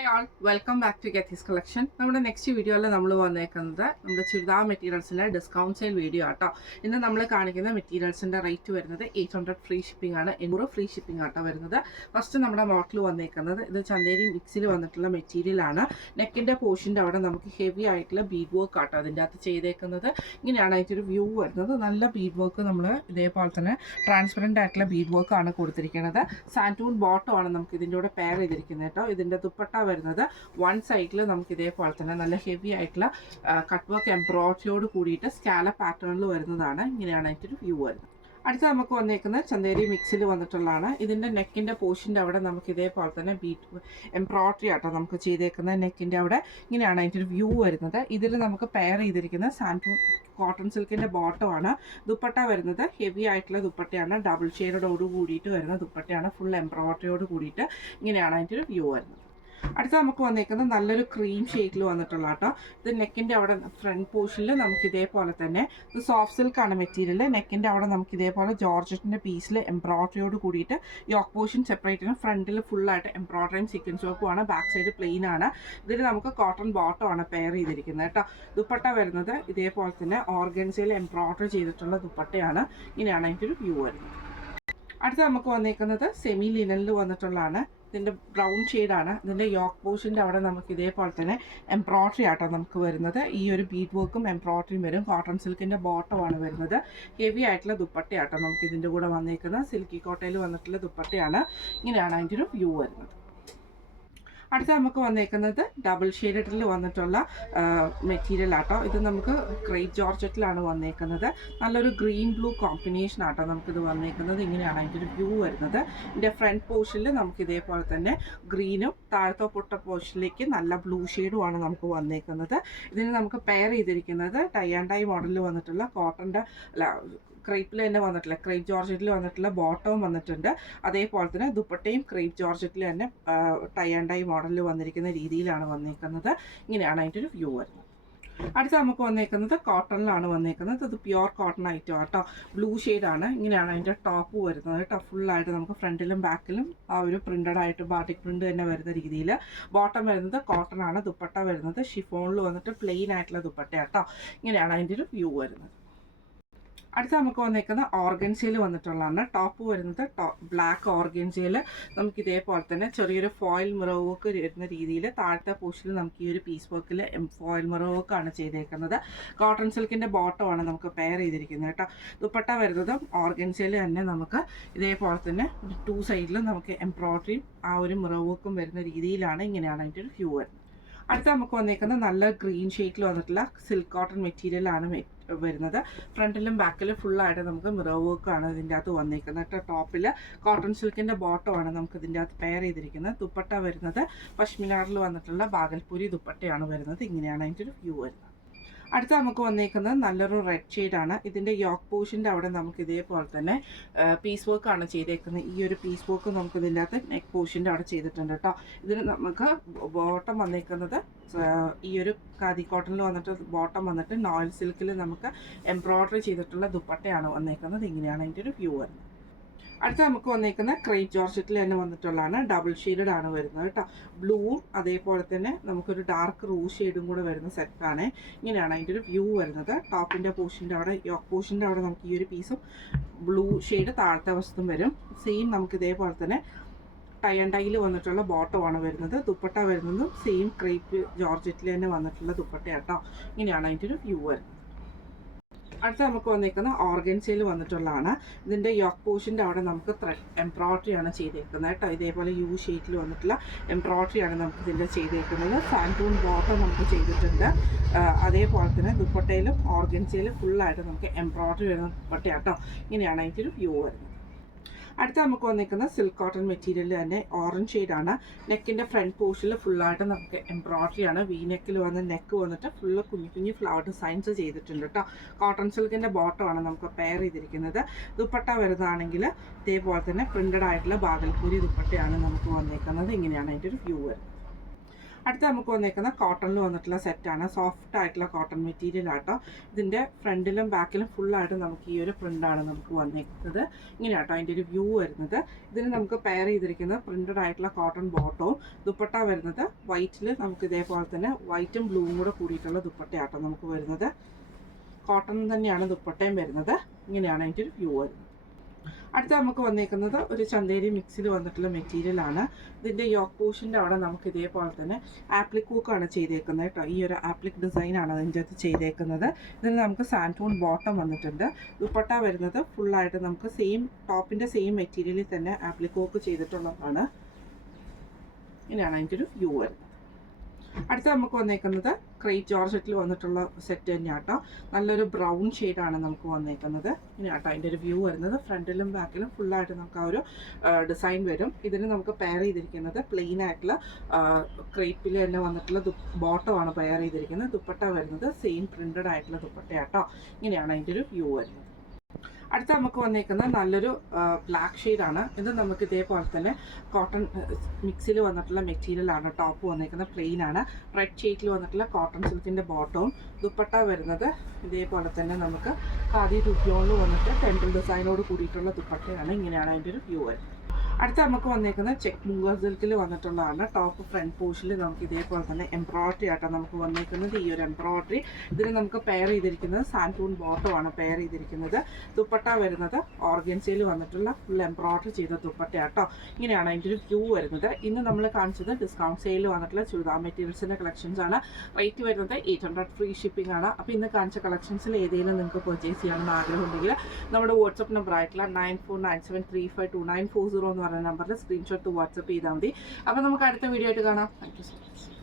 Hi all welcome back to Geethi's collection. നമ്മുടെ next വീഡിയോയിൽ നമ്മൾ വന്നേക്കുന്നത് നമ്മുടെ ചുരിദാർ മെറ്റീരിയൽസിൻ്റെ ഡിസ്കൗണ്ട് സെയിൽ വീഡിയോ ആട്ടോ. ഇന്ന് നമ്മൾ കാണിക്കുന്ന മെറ്റീരിയൽസിൻ്റെ റേറ്റ് വരുന്നത് 800 ഫ്രീ ഷിപ്പിംഗ് ആണ്. 800 ഫ്രീ ഷിപ്പിംഗ് ആട്ടോ വരുന്നത്. ഫസ്റ്റ് നമ്മുടെ മോഡൽ വന്നേക്കുന്നത് ഇത് ചന്തേരി മിക്സിൽ വന്നിട്ടുള്ള മെറ്റീരിയലാണ്. നെക്കിൻ്റെ പോർഷൻ്റെ അവിടെ നമുക്ക് ഹെവി ആയിട്ടുള്ള ബീഡ് വർക്ക് ആട്ടോ അതിൻ്റെ അകത്ത് ചെയ്തേക്കുന്നത്. ഇങ്ങനെയാണ് അതിൻ്റെ ഒരു വ്യൂ വരുന്നത്. നല്ല ബീഡ് വർക്ക് നമ്മൾ ഇതേപോലെ തന്നെ ട്രാൻസ്പെറൻ്റ് ആയിട്ടുള്ള ബീഡ് വർക്ക് ആണ് കൊടുത്തിരിക്കുന്നത്. സാൻറ്റൂൺ ബോട്ടം ആണ് നമുക്ക് ഇതിൻ്റെ കൂടെ പെയർ ചെയ്തിരിക്കുന്നത് കേട്ടോ. ഇതിൻ്റെ ദുപ്പട്ട വരുന്നത് വൺ സൈഡിൽ നമുക്ക് ഇതേപോലെ തന്നെ നല്ല ഹെവി ആയിട്ടുള്ള കട്ട് വർക്ക് എംബ്രോയിഡറിയോട് കൂടിയിട്ട് സ്കാലപ്പ് പാറ്റേണിൽ വരുന്നതാണ്. ഇങ്ങനെയാണ് അതിൻ്റെ ഒരു വ്യൂ വരുന്നത്. അടുത്ത നമുക്ക് വന്നേക്കുന്നത് ചന്തേരി മിക്സിൽ വന്നിട്ടുള്ളതാണ്. ഇതിൻ്റെ നെക്കിൻ്റെ പോർഷൻ്റെ അവിടെ നമുക്ക് ഇതേപോലെ തന്നെ ബീറ്റ് എംബ്രോയിഡറി ആട്ടോ നമുക്ക് ചെയ്തേക്കുന്നത്. നെക്കിൻ്റെ അവിടെ ഇങ്ങനെയാണ് അതിൻ്റെ ഒരു വ്യൂ വരുന്നത്. ഇതിൽ നമുക്ക് പെയർ ചെയ്തിരിക്കുന്നത് സാൻറ്റൂൺ കോട്ടൺ സിൽക്കിൻ്റെ ബോട്ടമാണ്. ദുപ്പട്ട വരുന്നത് ഹെവി ആയിട്ടുള്ള ദുപ്പട്ടയാണ്. ഡബിൾ ഷെയ്ഡോട് കൂടിയിട്ട് വരുന്ന ദുപ്പട്ടയാണ്. ഫുൾ എംബ്രോയിഡറിയോട് കൂടിയിട്ട് ഇങ്ങനെയാണ് അതിൻ്റെ ഒരു വ്യൂ വരുന്നത്. അടുത്ത നമുക്ക് വന്നേക്കുന്നത് നല്ലൊരു ക്രീം ഷെയ്ഡിൽ വന്നിട്ടുള്ള കേട്ടോ. ഇത് നെക്കിൻ്റെ അവിടെ ഫ്രണ്ട് പോർഷനിൽ നമുക്ക് ഇതേപോലെ തന്നെ ഇത് സോഫ്റ്റ് സിൽക്കാണ് മെറ്റീരിയൽ. നെക്കിൻ്റെ അവിടെ നമുക്ക് ഇതേപോലെ ജോർജറ്റിൻ്റെ പീസിൽ എംബ്രോയിഡറിയോട് കൂടിയിട്ട് യോക്ക് പോർഷൻ സെപ്പറേറ്റ് ഫ്രണ്ടിൽ ഫുള്ളായിട്ട് എംബ്രോയിഡറിയും സീക്വൻസ് വർക്കുമാണ്. ബാക്ക് സൈഡ് പ്ലെയിൻ ആണ്. ഇതിൽ നമുക്ക് കോട്ടൺ ബോട്ടമാണ് പെയർ ചെയ്തിരിക്കുന്നത് കേട്ടോ. ദുപ്പട്ട വരുന്നത് ഇതേപോലെ തന്നെ ഓർഗൻസയിൽ എംബ്രോയിഡറി ചെയ്തിട്ടുള്ള ദുപ്പട്ടയാണ്. ഇങ്ങനെയാണ് അതിൻ്റെ ഒരു വ്യൂ വരുന്നത്. അടുത്ത നമുക്ക് വന്നേക്കുന്നത് സെമി ലിനനിൽ വന്നിട്ടുള്ളതാണ്. ഇതിൻ്റെ ബ്രൗൺ ഷെയ്ഡാണ്. ഇതിൻ്റെ യോക്ക് പോർഷൻ്റെ അവിടെ നമുക്ക് ഇതേപോലെ തന്നെ എംബ്രോയിഡറി ആട്ടോ നമുക്ക് വരുന്നത്. ഈ ഒരു ബീഡ് വർക്കും എംബ്രോയിഡറിയും വരും. കോട്ടൺ സിൽക്കിൻ്റെ ബോട്ടമാണ് വരുന്നത്. ഹെവി ആയിട്ടുള്ള ദുപ്പട്ടയാട്ടോ നമുക്ക് ഇതിൻ്റെ കൂടെ വന്നേക്കുന്നത്. സിൽക്കി കോട്ടയിൽ വന്നിട്ടുള്ള ദുപ്പട്ടയാണ്. ഇങ്ങനെയാണ് അതിൻ്റെ ഒരു വ്യൂ വരുന്നത്. അടുത്ത നമുക്ക് വന്നേക്കുന്നത് ഡബിൾ ഷെയ്ഡിൽ വന്നിട്ടുള്ള മെറ്റീരിയൽ ആട്ടോ. ഇത് നമുക്ക് ക്രേപ്പ് ജോർജറ്റിലാണ് വന്നേക്കുന്നത്. നല്ലൊരു ഗ്രീൻ ബ്ലൂ കോമ്പിനേഷൻ ആട്ടോ നമുക്കിത് വന്നേക്കുന്നത്. ഇങ്ങനെയാണ് അതിൻ്റെ ഒരു വ്യൂ വരുന്നത്. ഇതിൻ്റെ ഫ്രണ്ട് പോർഷനിൽ നമുക്ക് ഇതേപോലെ തന്നെ ഗ്രീനും താഴത്തെ പൊട്ട പോർഷനിലേക്ക് നല്ല ബ്ലൂ ഷെയ്ഡുമാണ് നമുക്ക് വന്നേക്കുന്നത്. ഇതിന് നമുക്ക് പെയർ ചെയ്തിരിക്കുന്നത് ടൈ ആൻഡ് ഡൈ മോഡലിൽ വന്നിട്ടുള്ള കോട്ടൻ്റെ ക്രേപ്പിൽ തന്നെ വന്നിട്ടില്ല ക്രേപ്പ് ജോർജറ്റിൽ വന്നിട്ടുള്ള ബോട്ടവും വന്നിട്ടുണ്ട്. അതേപോലെ തന്നെ ദുപ്പട്ടയും ക്രേപ്പ് ജോർജറ്റിൽ തന്നെ ടൈ ആൻഡ് ഡൈ മോഡലിൽ വന്നിരിക്കുന്ന രീതിയിലാണ് വന്നേക്കുന്നത്. ഇങ്ങനെയാണ് അതിൻ്റെ ഒരു വ്യൂ വരുന്നത്. അടുത്ത നമുക്ക് വന്നേക്കുന്നത് കോട്ടണിലാണ് വന്നേക്കുന്നത്. ഇത് പ്യുവർ കോട്ടൺ ഐറ്റം ആട്ടോ. ബ്ലൂ ഷെയ്ഡാണ്. ഇങ്ങനെയാണ് അതിൻ്റെ ടോപ്പ് വരുന്നത് കേട്ടോ. ഫുള്ളായിട്ട് നമുക്ക് ഫ്രണ്ടിലും ബാക്കിലും ആ ഒരു പ്രിൻ്റഡ് ആയിട്ട് ബാട്ടിക് പ്രിൻ്റ് തന്നെ വരുന്ന രീതിയിൽ. ബോട്ടം വരുന്നത് കോട്ടൺ ആണ്. ദുപ്പട്ട വരുന്നത് ഷിഫോണിൽ വന്നിട്ട് പ്ലെയിൻ ആയിട്ടുള്ള ദുപ്പട്ട കേട്ടോ. ഇങ്ങനെയാണ് അതിൻ്റെ ഒരു വ്യൂ വരുന്നത്. അടുത്ത നമുക്ക് വന്നേക്കുന്ന ഓർഗൻസയിൽ വന്നിട്ടുള്ളതാണ്. ടോപ്പ് വരുന്നത് ബ്ലാക്ക് ഓർഗൻസയിൽ നമുക്ക് ഇതേപോലെ തന്നെ ചെറിയൊരു ഫോയിൽ മിറർ വർക്ക് വരുന്ന രീതിയിൽ താഴത്തെ പോർഷനിൽ നമുക്ക് ഈ ഒരു പീസ് വർക്കിൽ ഫോയിൽ മിറർ വർക്കാണ് ചെയ്തേക്കുന്നത്. കോട്ടൺ സിൽക്കിൻ്റെ ബോട്ടമാണ് നമുക്ക് പെയർ ചെയ്തിരിക്കുന്നത് കേട്ടോ. ദുപ്പട്ട വരുന്നത് ഓർഗൻസയിൽ തന്നെ നമുക്ക് ഇതേപോലെ തന്നെ ടു സൈഡിലും നമുക്ക് എംബ്രോയിഡറിയും ആ ഒരു മിറർ വർക്കും വരുന്ന രീതിയിലാണ്. ഇങ്ങനെയാണ് അതിൻ്റെ ഒരു വ്യൂ വരുന്നത്. അടുത്ത നമുക്ക് വന്നേക്കുന്നത് നല്ല ഗ്രീൻ ഷെയ്ഡിൽ വന്നിട്ടുള്ള സിൽക്ക് കോട്ടൺ മെറ്റീരിയലാണ് വരുന്നത്. ഫ്രണ്ടിലും ബാക്കിലും ഫുള്ളായിട്ട് നമുക്ക് മിറർ വർക്കാണ് ഇതിൻ്റെ അകത്ത് വന്നേക്കുന്നത്. ടോപ്പിൽ കോട്ടൺ സിൽക്കിൻ്റെ ബോട്ടമാണ് നമുക്ക് ഇതിൻ്റെ അകത്ത് പെയർ ചെയ്തിരിക്കുന്നത്. ദുപ്പട്ട വരുന്നത് പശ്മിനാറിൽ വന്നിട്ടുള്ള ബാഗൽപൂരി ദുപ്പട്ടയാണ് വരുന്നത്. ഇങ്ങനെയാണ് അതിൻ്റെ ഒരു വ്യൂ വരുന്നത്. അടുത്ത നമുക്ക് വന്നേക്കുന്നത് നല്ലൊരു റെഡ് ഷെയ്ഡാണ്. ഇതിൻ്റെ യോക്ക് പോർഷൻ്റെ അവിടെ നമുക്ക് ഇതേപോലെ തന്നെ പീസ് വർക്കാണ് ചെയ്തേക്കുന്നത്. ഈ ഒരു പീസ് വർക്ക് നമുക്ക് ഇതിൻ്റെ അകത്ത് നെക്ക് പോർഷൻ്റെ അവിടെ ചെയ്തിട്ടുണ്ട് കേട്ടോ. ഇതിന് നമുക്ക് ബോട്ടം വന്നേക്കുന്നത് ഈ ഒരു ഖാദി കോട്ടണിൽ വന്നിട്ട് ബോട്ടം വന്നിട്ട് നോയിൽ സിൽക്കിൽ നമുക്ക് എംബ്രോയിഡറി ചെയ്തിട്ടുള്ള ദുപ്പട്ടയാണ് വന്നേക്കുന്നത്. ഇങ്ങനെയാണ് അതിൻ്റെ ഒരു വ്യൂ വരുന്നത്. അടുത്ത നമുക്ക് വന്നേക്കുന്ന ക്രേപ്പ് ജോർജറ്റിൽ തന്നെ വന്നിട്ടുള്ളതാണ്. ഡബിൾ ഷെയ്ഡഡ് ആണ് വരുന്നത് കേട്ടോ. ബ്ലൂവും അതേപോലെ തന്നെ നമുക്കൊരു ഡാർക്ക് റൂസ് ഷെയ്ഡും കൂടെ വരുന്ന സെറ്റാണ്. ഇങ്ങനെയാണ് അതിൻ്റെ ഒരു വ്യൂ വരുന്നത്. ടോപ്പിൻ്റെ പോർഷൻ്റെ അവിടെ യോക്ക് പോർഷൻ്റെ അവിടെ നമുക്ക് ഈ ഒരു പീസും ബ്ലൂ ഷെയ്ഡ് താഴത്തെ വശത്തും വരും. സെയിം നമുക്ക് ഇതേപോലെ തന്നെ ടൈ ആൻഡ് ഡൈയിൽ വന്നിട്ടുള്ള ബോട്ടമാണ് വരുന്നത്. ദുപ്പട്ട വരുന്നതും സെയിം ക്രേപ്പ് ജോർജറ്റിൽ തന്നെ വന്നിട്ടുള്ള ദുപ്പട്ട കേട്ടോ. ഇങ്ങനെയാണ് അതിൻ്റെ ഒരു വ്യൂ വരുന്നത്. അടുത്ത നമുക്ക് വന്നിരിക്കുന്ന ഓർഗൻസയിൽ വന്നിട്ടുള്ളതാണ്. ഇതിൻ്റെ യോക്ക് പോർഷൻ്റെ അവിടെ നമുക്ക് ത്രെഡ് എംബ്രോയിഡറിയാണ് ചെയ്തേക്കുന്നത് കേട്ടോ. ഇതേപോലെ യു ഷേപ്പിൽ വന്നിട്ടുള്ള എംബ്രോയിഡറിയാണ് നമുക്ക് ഇതിൻ്റെ ചെയ്തേക്കുന്നത്. സാൻറ്റൂൺ ബോട്ടം നമുക്ക് ചെയ്തിട്ടുണ്ട്. അതേപോലെ തന്നെ ദുപ്പട്ടയിലും ഓർഗൻസയിലും ഫുള്ളായിട്ട് നമുക്ക് എംബ്രോയിഡറി വരുന്ന ദുപ്പട്ട കേട്ടോ. ഇങ്ങനെയാണ് അതിൻ്റെ ഒരു വ്യൂ വരുന്നത്. അടുത്ത നമുക്ക് വന്നിരിക്കുന്ന സിൽക്ക് കോട്ടൺ മെറ്റീരിയൽ തന്നെ ഓറഞ്ച് ഷെയ്ഡാണ്. നെക്കിൻ്റെ ഫ്രണ്ട് പോർഷനിൽ ഫുള്ളായിട്ട് നമുക്ക് എംബ്രോയിഡറിയാണ്. വി നെക്കിൽ വന്ന് നെക്ക് വന്നിട്ട് ഫുള്ള് കുഞ്ഞു കുഞ്ഞു ഫ്ലവർ ഡിസൈൻസ് ചെയ്തിട്ടുണ്ട് കേട്ടോ. കോട്ടൺ സിൽക്കിൻ്റെ ബോട്ടമാണ് നമുക്ക് പെയർ ചെയ്തിരിക്കുന്നത്. ദുപ്പട്ട വരുന്നതാണെങ്കിൽ ഇതേപോലെ തന്നെ പ്രിൻ്റഡ് ആയിട്ടുള്ള ബാഗൽപൂരി ദുപ്പട്ടയാണ് നമുക്ക് വന്നേക്കുന്നത്. ഇങ്ങനെയാണ് അതിൻ്റെ ഒരു വ്യൂ വരുന്നത്. അടുത്ത നമുക്ക് വന്നേക്കുന്ന കോട്ടണിൽ വന്നിട്ടുള്ള സെറ്റാണ്. സോഫ്റ്റ് ആയിട്ടുള്ള കോട്ടൺ മെറ്റീരിയൽ ആട്ടോ. ഇതിൻ്റെ ഫ്രണ്ടിലും ബാക്കിലും ഫുള്ളായിട്ട് നമുക്ക് ഈ ഒരു പ്രിൻ്റാണ് നമുക്ക് വന്നേക്കുന്നത്. ഇങ്ങനെയാട്ടോ അതിൻ്റെ ഒരു വ്യൂ വരുന്നത്. ഇതിന് നമുക്ക് പെയർ ചെയ്തിരിക്കുന്നത് പ്രിൻറ്റഡ് ആയിട്ടുള്ള കോട്ടൺ ബോട്ടവും ദുപ്പട്ട വരുന്നത് വൈറ്റിൽ നമുക്ക് ഇതേപോലെ തന്നെ വൈറ്റും ബ്ലൂവും കൂടെ കൂടിയിട്ടുള്ള ദുപ്പട്ടയാട്ടോ നമുക്ക് വരുന്നത്. കോട്ടൺ തന്നെയാണ് ദുപ്പട്ടയും വരുന്നത്. ഇങ്ങനെയാണ് അതിൻ്റെ ഒരു വ്യൂ വരുന്നത്. അടുത്ത നമുക്ക് വന്നേക്കുന്നത് ഒരു ചന്തേരി മിക്സിൽ വന്നിട്ടുള്ള മെറ്റീരിയലാണ്. ഇതിൻ്റെ യോക്ക് പോർഷൻ്റെ അവിടെ നമുക്ക് ഇതേപോലെ തന്നെ ആപ്ലിക് ഹൂക്കാണ് ചെയ്തേക്കുന്നത് കേട്ടോ. ഈ ഒരു ആപ്ലിക് ഡിസൈനാണ് അതിൻ്റെ അകത്ത് ചെയ്തേക്കുന്നത്. ഇതിന് നമുക്ക് സാൻറ്റൂൺ ബോട്ടം വന്നിട്ടുണ്ട്. ദുപ്പട്ട വരുന്നത് ഫുള്ളായിട്ട് നമുക്ക് സെയിം ടോപ്പിൻ്റെ സെയിം മെറ്റീരിയലിൽ തന്നെ ആപ്ലിക് ഹൂക്ക് ചെയ്തിട്ടുള്ളതാണ്. ഇങ്ങനെയാണ് അതിൻ്റെ ഒരു വ്യൂ വരുന്നത്. അടുത്ത നമുക്ക് വന്നേക്കുന്നത് ക്രേറ്റ് ജോർജറ്റിൽ വന്നിട്ടുള്ള സെറ്റ് തന്നെയാട്ടോ. നല്ലൊരു ബ്രൗൺ ഷെയ്ഡാണ് നമുക്ക് വന്നേക്കുന്നത്. ഇങ്ങനെയാട്ടോ അതിൻ്റെ ഒരു വ്യൂ വരുന്നത്. ഫ്രണ്ടിലും ബാക്കിലും ഫുള്ളായിട്ട് നമുക്ക് ആ ഒരു ഡിസൈൻ വരും. ഇതിന് നമുക്ക് പെയർ ചെയ്തിരിക്കുന്നത് പ്ലെയിൻ ആയിട്ടുള്ള ക്രേപ്പിൽ തന്നെ വന്നിട്ടുള്ള ബോട്ടമാണ് പെയർ ചെയ്തിരിക്കുന്നത്. ദുപ്പട്ട വരുന്നത് സെയിം പ്രിൻറ്റഡ് ആയിട്ടുള്ള ദുപ്പട്ടയാട്ടോ. ഇങ്ങനെയാണ് അതിൻ്റെ ഒരു വ്യൂ വരുന്നത്. അടുത്ത നമുക്ക് വന്നേക്കുന്നത് നല്ലൊരു ബ്ലാക്ക് ഷെയ്ഡാണ്. ഇത് നമുക്ക് ഇതേപോലെ തന്നെ കോട്ടൺ മിക്സിൽ വന്നിട്ടുള്ള മെറ്റീരിയലാണ്. ടോപ്പ് വന്നേക്കുന്നത് പ്ലെയിൻ ആണ്. റെഡ് ഷെയ്ഡിൽ വന്നിട്ടുള്ള കോട്ടൺ സിൽക്കിൻ്റെ ബോട്ടവും ദുപ്പട്ട വരുന്നത് ഇതേപോലെ തന്നെ നമുക്ക് ഖാദി ടുബ്യോണിൽ വന്നിട്ട് ടെമ്പിൾ ഡിസൈനോട് കൂടിയിട്ടുള്ള ദുപ്പട്ടയാണ്. ഇങ്ങനെയാണ് അതിൻ്റെ ഒരു വ്യൂ വരുന്നത്. അടുത്ത നമുക്ക് വന്നേക്കുന്നത് ചെക്ക് മുംഗർ സിൽക്കിൽ വന്നിട്ടുള്ളതാണ്. ടോപ്പ് ഫ്രണ്ട് പോർഷനിൽ നമുക്ക് ഇതേപോലെ തന്നെ എംബ്രോയിഡറി ആട്ടോ നമുക്ക് വന്നേക്കുന്നത്. ഈ ഒരു എംബ്രോയിഡറി ഇതിന് നമുക്ക് പെയർ ചെയ്തിരിക്കുന്നത് സാൻറ്റൂൺ ബോട്ടമാണ് പെയർ ചെയ്തിരിക്കുന്നത്. ദുപ്പട്ട വരുന്നത് ഓർഗൻസയിൽ വന്നിട്ടുള്ള ഫുൾ എംബ്രോയിഡറി ചെയ്ത ദുപ്പട്ടയാട്ടോ. ഇങ്ങനെയാണ് അതിൻ്റെ ഒരു വ്യൂ വരുന്നത്. ഇന്ന് നമ്മൾ കാണിച്ചത് ഡിസ്കൗണ്ട് സെയിലിൽ വന്നിട്ടുള്ള ചുരിദാർ മെറ്റീരിയൽസിൻ്റെ കളക്ഷൻസ് ആണ്. റേറ്റ് വരുന്നത് 800 ഫ്രീ ഷിപ്പിംഗ് ആണ്. അപ്പോൾ ഇന്ന് കാണിച്ച കളക്ഷൻസിൽ ഏതെങ്കിലും നിങ്ങൾക്ക് പർച്ചേസ് ചെയ്യണമെന്ന് ആഗ്രഹമുണ്ടെങ്കിൽ നമ്മുടെ വാട്സപ്പ് നമ്പർ ആയിട്ടുള്ള 9497352940 എന്ന് പറഞ്ഞ നമ്പറിൽ സ്ക്രീൻഷോട്ട് വാട്സപ്പ് ചെയ്താൽ മതി. അപ്പോൾ നമുക്ക് അടുത്ത വീഡിയോ ആയിട്ട് കാണാം. Thank you so much.